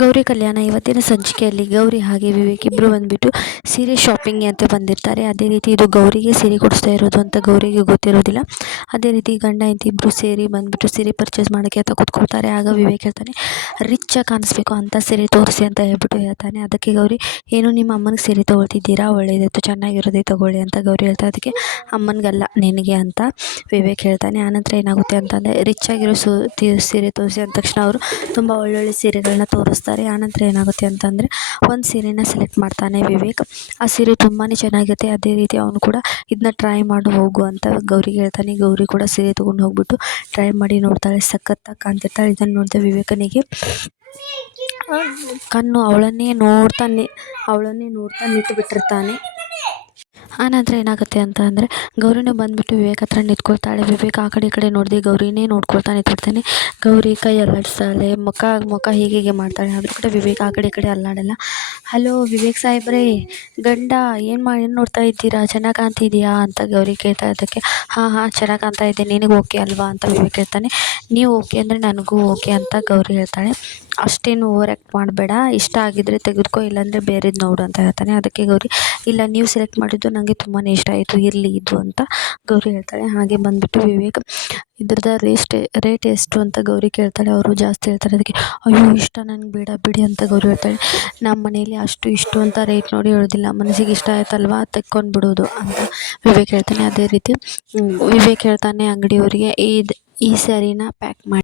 ಗೌರಿ ಕಲ್ಯಾಣ ಇವತ್ತಿನ ಸಂಚಿಕೆಯಲ್ಲಿ ಗೌರಿ ಹಾಗೆ ವಿವೇಕ್ ಇಬ್ಬರು ಬಂದ್ಬಿಟ್ಟು ಸೀರೆ ಶಾಪಿಂಗ್ ಅಂತ ಬಂದಿರ್ತಾರೆ. ಅದೇ ರೀತಿ ಇದು ಗೌರಿಗೆ ಸೀರೆ ಕೊಡಿಸ್ತಾ ಇರೋದು ಅಂತ ಗೌರಿಗೆ ಗೊತ್ತಿರೋದಿಲ್ಲ. ಅದೇ ರೀತಿ ಗಂಡ ಹೆಂಡತಿ ಇಬ್ಬರು ಸೇರಿ ಬಂದ್ಬಿಟ್ಟು ಸೀರೆ ಪರ್ಚೇಸ್ ಮಾಡೋಕ್ಕೆ ಅಂತ ಕೂತ್ಕೊಳ್ತಾರೆ. ಆಗ ವಿವೇಕ್ ಹೇಳ್ತಾನೆ, ರಿಚ್ ಆಗಿ ಕಾಣಿಸ್ಬೇಕು ಅಂತ ಸೀರೆ ತೋರಿಸಿ ಅಂತ ಹೇಳ್ಬಿಟ್ಟು ಹೇಳ್ತಾನೆ. ಅದಕ್ಕೆ ಗೌರಿ, ಏನು ನಿಮ್ಮ ಅಮ್ಮನಿಗೆ ಸೀರೆ ತೊಗೊಳ್ತಿದ್ದೀರಾ, ಒಳ್ಳೆಯದಾಯ್ತು, ಚೆನ್ನಾಗಿರೋದೇ ತೊಗೊಳ್ಳಿ ಅಂತ ಗೌರಿ ಹೇಳ್ತಾ, ಅದಕ್ಕೆ ಅಮ್ಮನಿಗಲ್ಲ ನಿನಗೆ ಅಂತ ವಿವೇಕ್ ಹೇಳ್ತಾನೆ. ಆನಂತರ ಏನಾಗುತ್ತೆ ಅಂತಂದರೆ ರಿಚ್ ಆಗಿರೋ ಸೀರೆ ತೋರಿಸಿ ಅಂದ ತಕ್ಷಣ ಅವರು ತುಂಬ ಒಳ್ಳೊಳ್ಳೆ ಸೀರೆಗಳನ್ನ ತೋರಿಸ್ತಾರೆ. ಆನಂತರ ಏನಾಗುತ್ತೆ ಅಂತಂದರೆ ಒಂದು ಸೀರೆನ ಸೆಲೆಕ್ಟ್ ಮಾಡ್ತಾನೆ ವಿವೇಕ್. ಆ ಸೀರೆ ತುಂಬಾ ಚೆನ್ನಾಗಿರುತ್ತೆ. ಅದೇ ರೀತಿ ಅವನು ಕೂಡ ಇದನ್ನ ಟ್ರೈ ಮಾಡಿ ಹೋಗು ಅಂತ ಗೌರಿಗೆ ಹೇಳ್ತಾನೆ. ಗೌರಿ ಕೂಡ ಸೀರೆ ತೊಗೊಂಡು ಹೋಗ್ಬಿಟ್ಟು ಟ್ರೈ ಮಾಡಿ ನೋಡ್ತಾಳೆ. ಸಖತ್ತಾಗಿ ಕಾಣ್ತಿರ್ತಾಳೆ. ಇದನ್ನು ನೋಡಿದ ವಿವೇಕನಿಗೆ ಕಣ್ಣು ಅವಳನ್ನೇ ನೋಡ್ತಾ ನಿಂತು ಬಿಟ್ಟಿರ್ತಾನೆ. ಆನಂತರ ಏನಾಗುತ್ತೆ ಅಂತ ಅಂದರೆ ಗೌರಿನ ಬಂದುಬಿಟ್ಟು ವಿವೇಕ್ ಹತ್ರ ನಿಂತ್ಕೊಳ್ತಾಳೆ. ವಿವೇಕ್ ಆ ಕಡೆ ಈ ಕಡೆ ನೋಡಿದೆ ಗೌರಿನೇ ನೋಡ್ಕೊಳ್ತಾ ನಿಂತ್ಬಿಡ್ತಾನೆ. ಗೌರಿ ಕೈ ಅಲ್ಲಾಡಿಸ್ತಾಳೆ, ಮುಖ ಹೀಗೆ ಮಾಡ್ತಾಳೆ. ಆದರೂ ಕೂಡ ವಿವೇಕ್ ಆ ಕಡೆ ಈ ಕಡೆ ಅಲ್ಲಾಡಲ್ಲ. ಹಲೋ ವಿವೇಕ್ ಸಾಹೇಬ್ರೇ, ಗಂಡ ಏನು ನೋಡ್ತಾ ಇದ್ದೀರಾ, ಚೆನ್ನಾಗಿ ಕಾಣ್ತಿದೆಯಾ ಅಂತ ಗೌರಿ ಕೇಳ್ತಾ ಇದ್ದಕ್ಕೆ, ಹಾಂ ಚೆನ್ನಾಗಿ ಕಾಣ್ತಾ ಇದೆ, ನಿನಗೆ ಓಕೆ ಅಲ್ವಾ ಅಂತ ವಿವೇಕ್ ಹೇಳ್ತಾನೆ. ನೀವು ಓಕೆ ಅಂದರೆ ನನಗೂ ಓಕೆ ಅಂತ ಗೌರಿ ಹೇಳ್ತಾಳೆ. ಅಷ್ಟೇನು ಓವರ್ ಆ್ಯಕ್ಟ್ ಮಾಡಬೇಡ, ಇಷ್ಟ ಆಗಿದ್ದರೆ ತೆಗೆದುಕೋ, ಇಲ್ಲಾಂದರೆ ಬೇರೆದು ನೋಡು ಅಂತ ಹೇಳ್ತಾನೆ. ಅದಕ್ಕೆ ಗೌರಿ, ಇಲ್ಲ ನೀವು ಸೆಲೆಕ್ಟ್ ಮಾಡಿದ್ದು ನನಗೆ ತುಂಬಾ ಇಷ್ಟ ಆಯಿತು, ಇರಲಿ ಇದು ಅಂತ ಗೌರಿ ಹೇಳ್ತಾಳೆ. ಹಾಗೆ ಬಂದುಬಿಟ್ಟು ವಿವೇಕ್ ಇದ್ರದ್ದು ರೇಟ್ ಎಷ್ಟು ಅಂತ ಗೌರಿ ಕೇಳ್ತಾಳೆ. ಅವರು ಜಾಸ್ತಿ ಹೇಳ್ತಾರೆ. ಅದಕ್ಕೆ ಅಯ್ಯೋ ಇಷ್ಟ ನನಗೆ ಬೇಡ ಬಿಡಿ ಅಂತ ಗೌರಿ ಹೇಳ್ತಾಳೆ. ನಮ್ಮ ಮನೇಲಿ ಅಷ್ಟು ಇಷ್ಟು ಅಂತ ರೇಟ್ ನೋಡಿ ಹೇಳೋದಿಲ್ಲ, ಮನಸ್ಸಿಗೆ ಇಷ್ಟ ಆಯ್ತಲ್ವಾ ತೆಕ್ಕೊಂಡು ಬಿಡೋದು ಅಂತ ವಿವೇಕ್ ಹೇಳ್ತಾನೆ. ಅದೇ ರೀತಿ ವಿವೇಕ್ ಹೇಳ್ತಾನೆ ಅಂಗಡಿಯವರಿಗೆ, ಈ ಸ್ಯಾರಿನ ಪ್ಯಾಕ್ ಮಾಡಿ